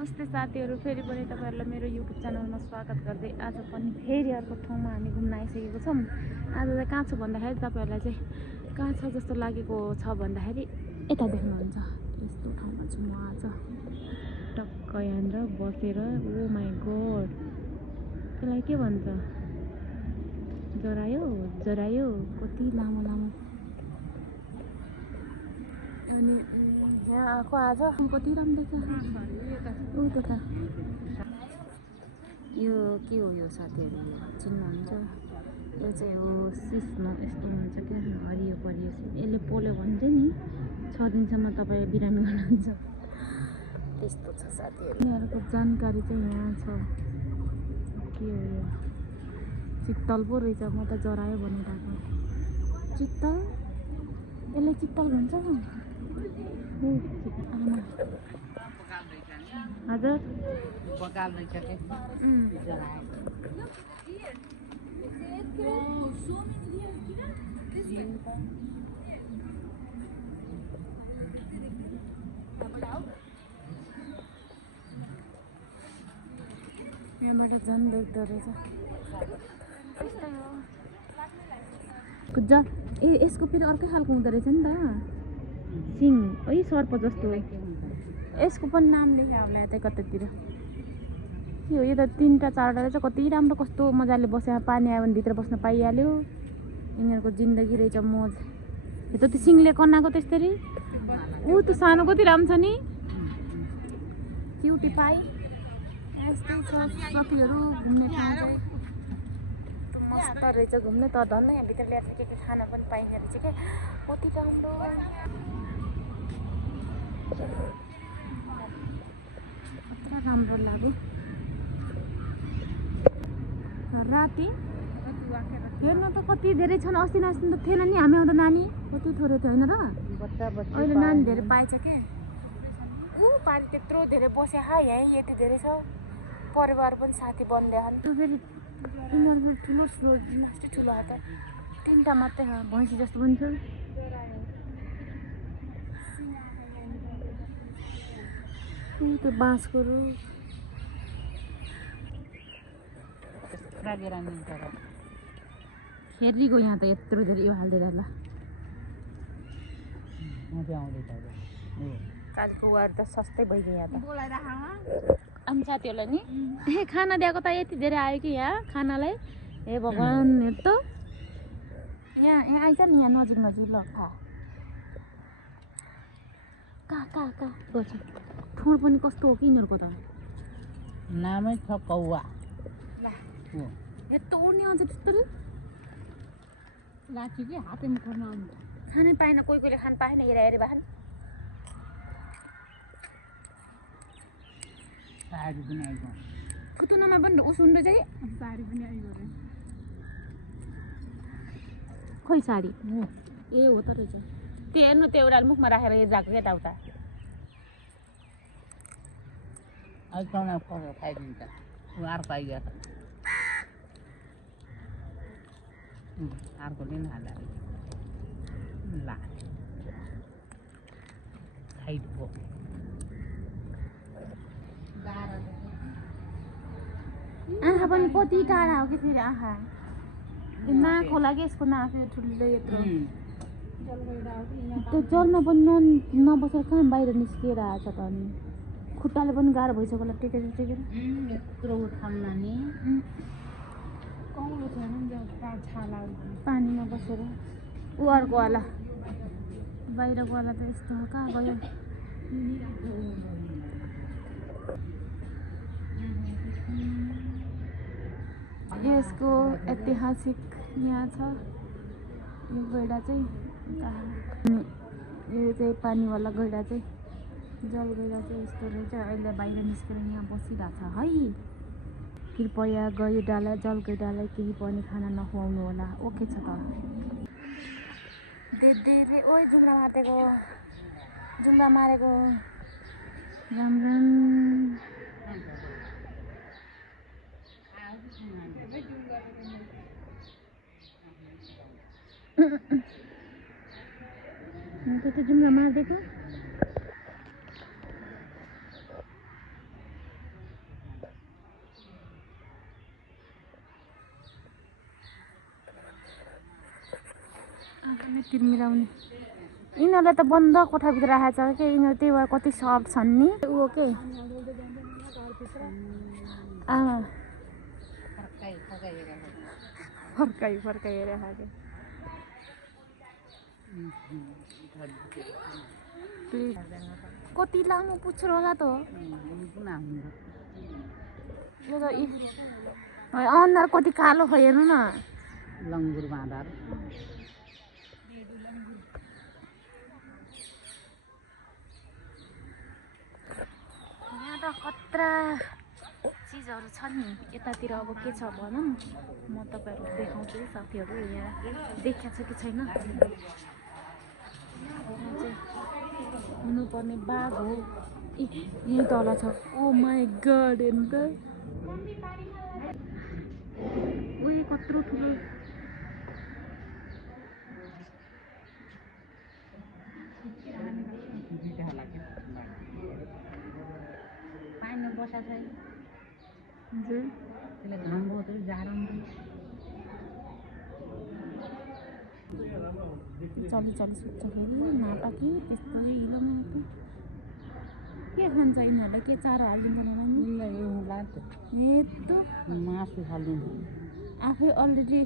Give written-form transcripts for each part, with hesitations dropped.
नमस्ते साथीहरू, फेरि पनि तपाईहरुलाई मेरो युट्युब च्यानलमा स्वागत गर्दै आज पनि फेरि अर्को ठाउँमा हामी घुम्न आइसकेको छौँ। आज चाहिँ कहाँ छ भन्दाखेरि तपाईहरुलाई चाहिँ कहाँ छ जस्तो लागेको छ भन्दाखेरि यता देख्नुहुन्छ यस्तो ठाउँमा छु म आज। टक्क यहाँनिर बसेर ओ माइ गॉड त्यसलाई के भन्छ जरायो जरायो कति लामो लामो अनि यहाँ आएको आज कति राम्रो छ उ त यो के हो यो साथीहरू चिन्नुहुन्छ यो चाहिँ हो सिस्नो यस्तो हुन्छ क्या हरियो परियो यसले पोल्यो भने चाहिँ नि 6 दिनसम्म तपाईँ बिरामी हुनुहुन्छ त्यस्तो छ साथीहरू। यिनीहरूको जानकारी चाहिँ यहाँ छ के हो यो चित्तल पो रहेछ म त जरायो भनिरहेको चित्तल यसले चित्तल भन्छ हजुर बगाल रहेछ के यहाँबाट झन् देख्दो रहेछ ए यसको फेरि अर्कै खालको हुँदो रहेछ नि त सिङ है सर्प जस्तो यसको पनि नाम लेख्या होला यतै कतैतिर यो त 3टा 4टा रहेछ कति राम्रो कस्तो मजाले बस्या पानी आयो भने भित्र बस्न पाइहाल्यो यिनीहरूको जिन्दगी रहेछ मौज। यो त त्यो सिङले कन्नाको त्यसरी ऊ त सानो कति राम्रो छ नि क्युटी पाई यस्तै छ साथीहरू घुम्ने ठाउँ चाहिँ मस्त रहेछ घुम्ने त धन्न यहाँ भित्र ल्याएर के खाना पनि पाइने रहेछ क्या कति राम्रो कत्रो राम्रो लाग्यो राति हेर्न त कति धेरै छन् अस्ति नाच्नु त थिएन नि हामी आउँदा नानी कति थोरै थियो होइन र अहिले नानी धेरै पाएछ के ऊ पानी त्यत्रो धेरै बस्या यहीँ यति धेरै छ परिवार पनि साथी बन्दै फेरि यिनीहरू ठुलो ठुलो लास्टै ठुलो हात 3टा मात्रै भैँसी जस्तो पनि छ त बाँसको रुख हेरिगयो यहाँ त यत्रो धेरै यो हाल्दै ल कालीको वार त सस्तै भइगयो यहाँ त अनि साथीहरूलाई नि खाना दिएको त यति धेरै आयो कि यहाँ खानालाई हे भगवान् हेर त यहाँ आइज नि यहाँ नजिक नजिक ल कहाँ गर्छ ठोर पनि कस्तो हो कि यिनीहरूको त नामै छ कौवा यत्रो नि आउँछ त्यस्तो लाठी कि हाते मुखमा खानै पाएन कोही खान पाएन हेरी भएन साडी पनि आइगयो खुतुनामा पनि उस चाहिँ साडी पनि आइगयो खोइ साडी ए हो त रहेछ त्यो हेर्नु त्यो एउटा मुखमा राखेर यो जाको यताउता आइकन खाइदिन्छ अर्को आइगयो त अर्कोले पनि हाल्दा ला खाइदियो आँखा पनि कति टाढा हो कि फेरि आँखा नाक होला कि यसको नाक ठुलो यत्रो त्यो जलमा पनि नबसेर कहाँ बाहिर निस्किएर आएछ त अनि खुट्टाले पनि गाह्रो भइसक्यो होला टेकेर यत्रो ठाउँमा नि कौलो छैन नि छाला पानीमा बसेर ऊ अर्कोवाला बाहिरकोवाला त यस्तो हो कहाँ गयो यसको ऐतिहासिक यहाँ छ यो गैडा चाहिँ यो चाहिँ पानीवाला गैडा चाहिँ जल गैडा चाहिँ यस्तो रहेछ अहिले बाहिर निस्केर यहाँ बसिरहेको छ है कृपया गैडालाई जल गैडालाई केही पनि खाना नखुवाउनु होला ओके छ त दिदीले ओइ जुङ्गा मारेको राम राम जुङ्गा मारिदिएको तिर्मिराउने यिनीहरूले त बन्द कोठाभित्र राखेको छ के यिनीहरू त्यही भएर कति सफ्ट छन् नि ऊ के फर्काइ हेरेर खाके कति लामो पुच्छर होला त यो त अनुहार कति कालो छ हेर्नु न लङ्गुर बाँदर यहाँ त खतरा चिजहरू छ नि यतातिर अब के छ भनौँ म तपाईँहरूलाई देखाउँछु साथीहरू यहाँ देखाएको छ कि छैन यहाँ चाहिँ हुनुपर्ने बाघ हो यहीँ तल छ ओ माई गड हेर्नु त उयो कत्रो ठुलो पानी बसा छैन हजुर त्यसले घाम बहुत जाडो चली सुत्छ फेरि नाटकी त्यस्तो हिलोमा के खान्छ यिनीहरूलाई के चारो हालिदिन्छ होला नि यस्तो मासु हालिदिन्छ आफै अलरेडी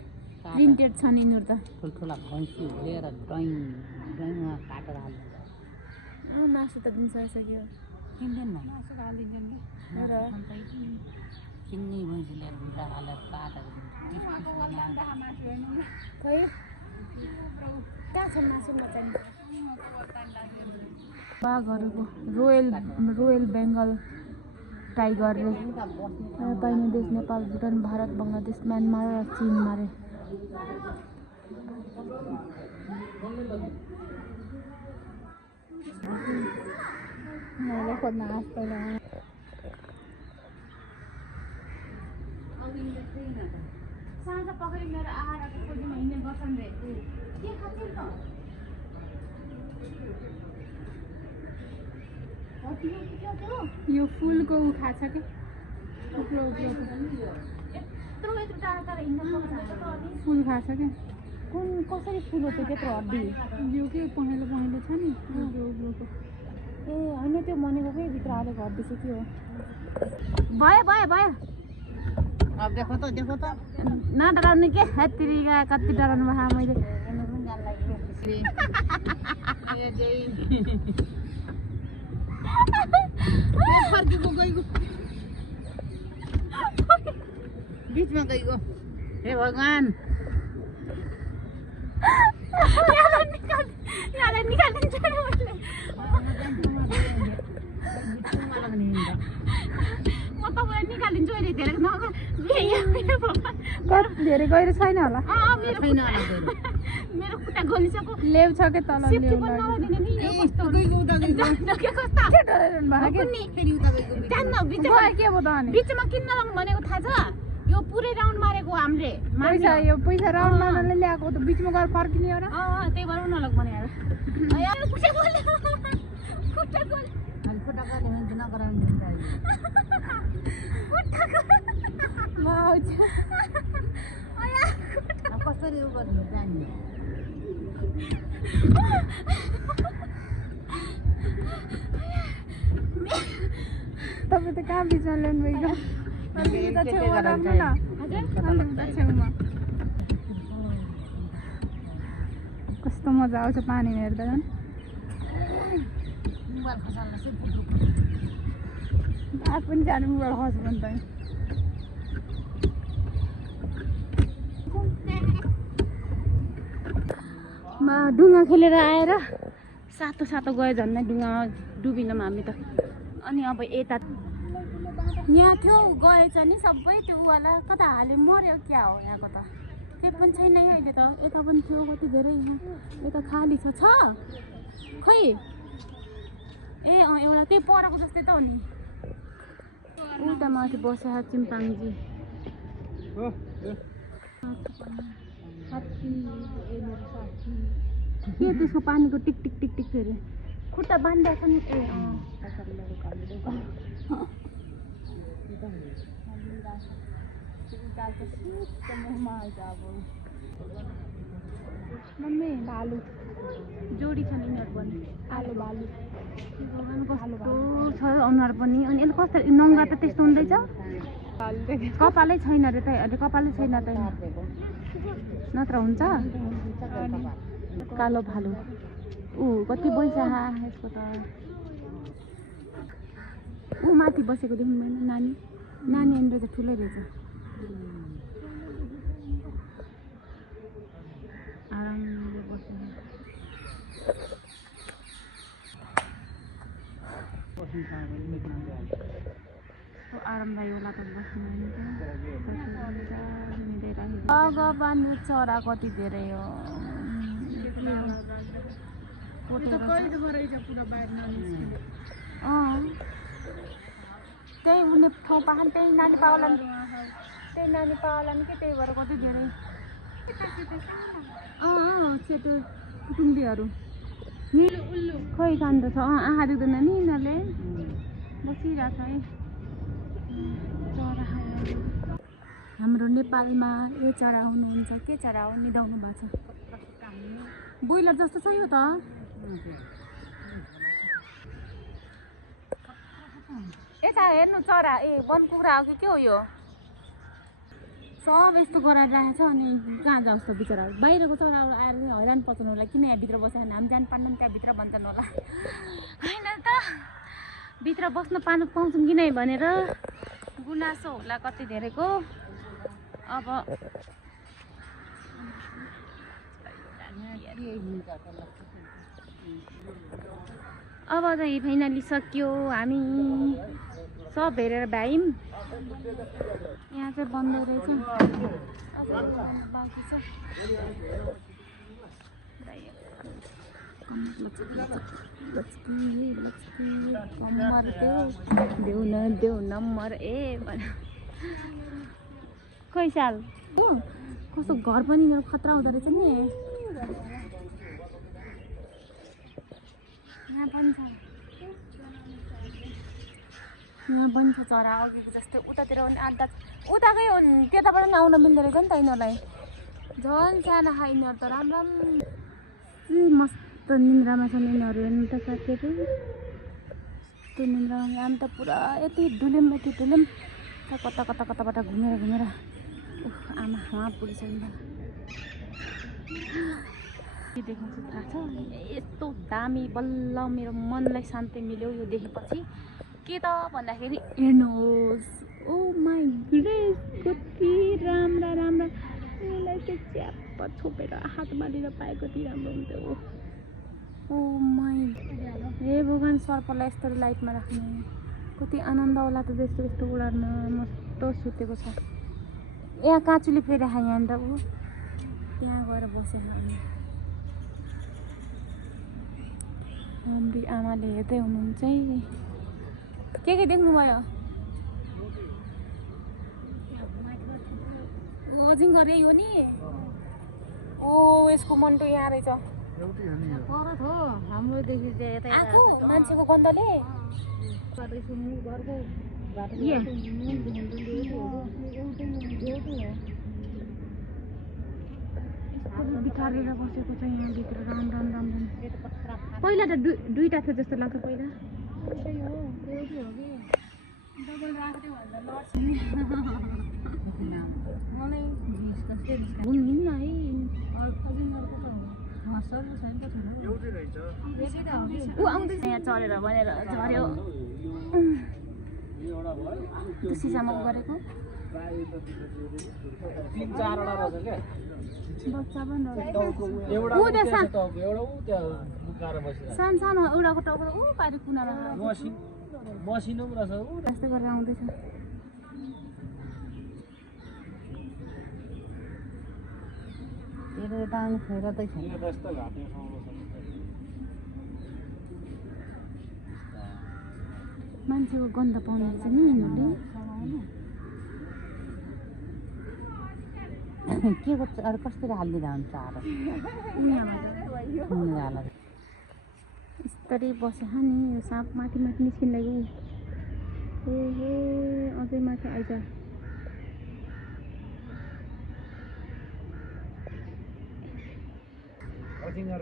प्रिन्टेड छन् यिनीहरू त ठुल्ठुला भैँसी लिएर डैङमा काटेर हालिदिन्छ मासु त दिन सकिसक्यो किन्दैन मासु हालिदिन्छ नि किन्ने भैँसी लिएर भित्र हालेर काटेर खै कहाँ छ मासु मचानी बाघहरूको रोयल बेङ्गल टाइगरले पाइने देश नेपाल भुटान भारत बङ्गलादेश म्यानमार र चीनमा रे साँझ पक्रेर मेरो आहारको खोजीमा हिँड्ने गर्छन् रे के खान्छन् त यो फुलको ऊ खाछ के फुल खाछ क्या कुन कसरी फुल हो त्यो त्यत्रो हड्डी यो के पहेँलो छ नि ए होइन त्यो भनेको के भित्र हालेको हड्डी चाहिँ के हो भयो अब देखो त नडराउने के हेत्तिरिका कति डराउनु भए मैले बिचमा गइगयो हे भगवान् यहाँलाई निकालिदिन्छु म तपाईँलाई निकालिदिन्छु अहिले धेरै गहिरो छैन होला मेरो खुट्टा गलिसक्यो लेउ छ के तल बिचमा किन्न भनेको थाहा छ यो पुरै राउन्ड मारेको हामीले पैसा राउन्ड मार्नले ल्याएको त बिचमा गएर फर्किने हो र त्यही भएर उनीहरूलाई भनेर कसरी उ गर्नु जान्ने तपाईँ त कहाँ बिचमा ल्याउनु भएको कस्तो मजा आउँछ पानीमा हेर्दा झन् पनि जानु मोबाइल खस्यो भने त डुङ्गा खेलेर आएर सातो गयो झन् डुङ्गामा डुबिनौँ हामी त अनि अब यता यहाँ थियो गएछ नि सबै त्यो वाला कता हाल्यो मऱ्यो क्या हो यहाँको त केही पनि छैन है अहिले त यता पनि थियो कति धेरै यहाँ यता खाली छ खै ए एउटा त्यही परको जस्तै त हो नि उल्टा माथि बसेर चिम्पाङ्गी के त्यसको पानीको टिक टिक टिक टिक फेरि खुट्टा बाँधिरहेको छ नि मम्मी भालु जोडी छन् यिनीहरू पनि आलु भालु भगवान् कस्तो छ अनुहार पनि अनि यसले कस्तो नङ्गा त त्यस्तो हुँदैछ कपालै छैन रे त अहिले कपालै छैन त नत्र हुन्छ कालो भालु कति पैसा यसको त माथि बसेको देख्नु भएन नानी नानी अनि रहेछ ठुलै रहेछ आरामले बसेर आरामदायी होला त बस्नु भगवान् चरा कति धेरै हो त्यही उनी ठाउँ पाखान त्यही नानी पावला कि त्यही भएर कति धेरै सेतो कुटुम्बीहरू खोइ कान्छ छ आँखा देख्दैन नि यिनीहरूले बसिरहेछ है चरा हाम्रो नेपालमा यो चरा हुनुहुन्छ के चरा हो निदाउनु भएको छ बोइलर जस्तो छ यो त यता हेर्नु चरा वन कुखुरा हो कि के हो यो सब यस्तो गराएर राखेको छ अनि कहाँ जाओस् त बिचरा बाहिरको चराहरू आएर हैरान पर्छन् होला किन यहाँ भित्र बसेर हामी जानु पाएनौँ त्यहाँभित्र भन्छन् होला होइन त भित्र बस्न पाउँछौँ कि नै भनेर गुनासो होला कति धेरैको अब चाहिँ फाइनली सक्यो हामी सब हेरेर भ्यायौँ यहाँ चाहिँ बन्द रहेछ बाँकी छ कम्मर देऊ न नम्बर खै साल कस्तो घर पनि मेरो खतरा हुँदो रहेछ नि यहाँ पनि छ चरा अघिको जस्तै उतातिर पनि आधा उताकै हो त्यताबाट पनि आउन मिल्दो रहेछ नि त यिनीहरूलाई झन् साना खा यिनीहरू त राम्रो मस्त निन्द्रामा छन् यिनीहरू हेर्नु त साथीहरू त्यो निन्द्रामा हामी त पुरा यति डुल्यौँ कताबाट घुमेर आमा उहाँ पुगिसक्यो के देखाउँछु थाहा छ यस्तो दामी बल्ल मेरो मनलाई शान्ति मिल्यो यो देखेपछि के त भन्दाखेरि हेर्नुहोस् ओ माई ग्रेस कति राम्रा यसलाई चाहिँ च्याप्प छोपेर हातमा लिएर पाए कति राम्रो हुन्थ्यो ओ माई हे भगवान् सर्पलाई यस्तो लाइटमा राख्ने कति आनन्द होला त यस्तो उडानमा मस्त सुतेको छ यहाँ काँचुले फेरि खाएँ यहाँ त ऊ त्यहाँ गएर बसेँ हाम्री आमाले हेर्दै हुनुहुन्छ के देख्नुभयो जिङ्ग रे हो नि ओ यसको मन्टो यहाँ रहेछ हाम्रोदेखि मान्छेको गन्धले बिटारेर बसेको छ यहाँभित्र राम्रो पहिला त दुईवटा थियो जस्तो लाग्छ पहिला यहाँ चढेर भनेर झऱ्यो सिसामा गरेको सानो एउटाको टाउको ऊ पारि कुनामा यस्तै गरेर आउँदैछ मान्छेको गन्ध पाउने रहेछ नि यिनीहरूले के गर्छ अरू कसरी हालिदिँदा हुन्छ यस्तरी बसेछ नि यो साँप माथि निस्किन लाग्यो ओहो अझै माथि आइज कछवा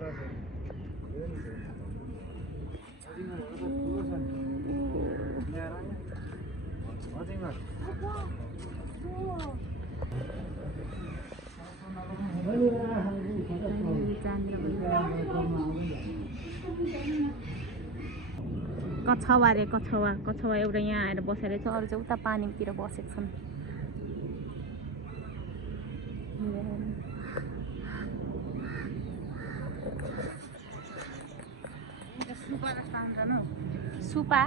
रे कछवा एउटा यहाँ आएर बसेर छ, अरू चाहिँ उता पानीतिर बसेको छन्। सुपा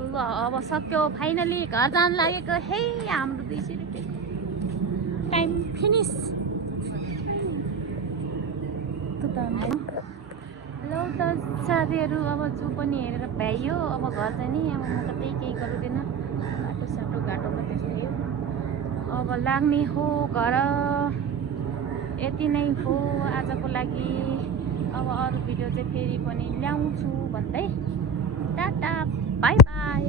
ल अब सक्यो, फाइनली घर जान लागेको। हे हाम्रो 200 रुपियाँ टाइम फिनिस। ल त साथीहरू, अब जू पनि हेरेर भ्याइयो। अब घर जाने, अब म त केही गर्दैन, बाटो साटो घाटोमा त्यस्तै हो। अब लाग्ने हो घर। यति नै हो आजको लागि। अब अरू भिडियो चाहिँ फेरि पनि ल्याउँछु भन्दै टाटा बाई बाई।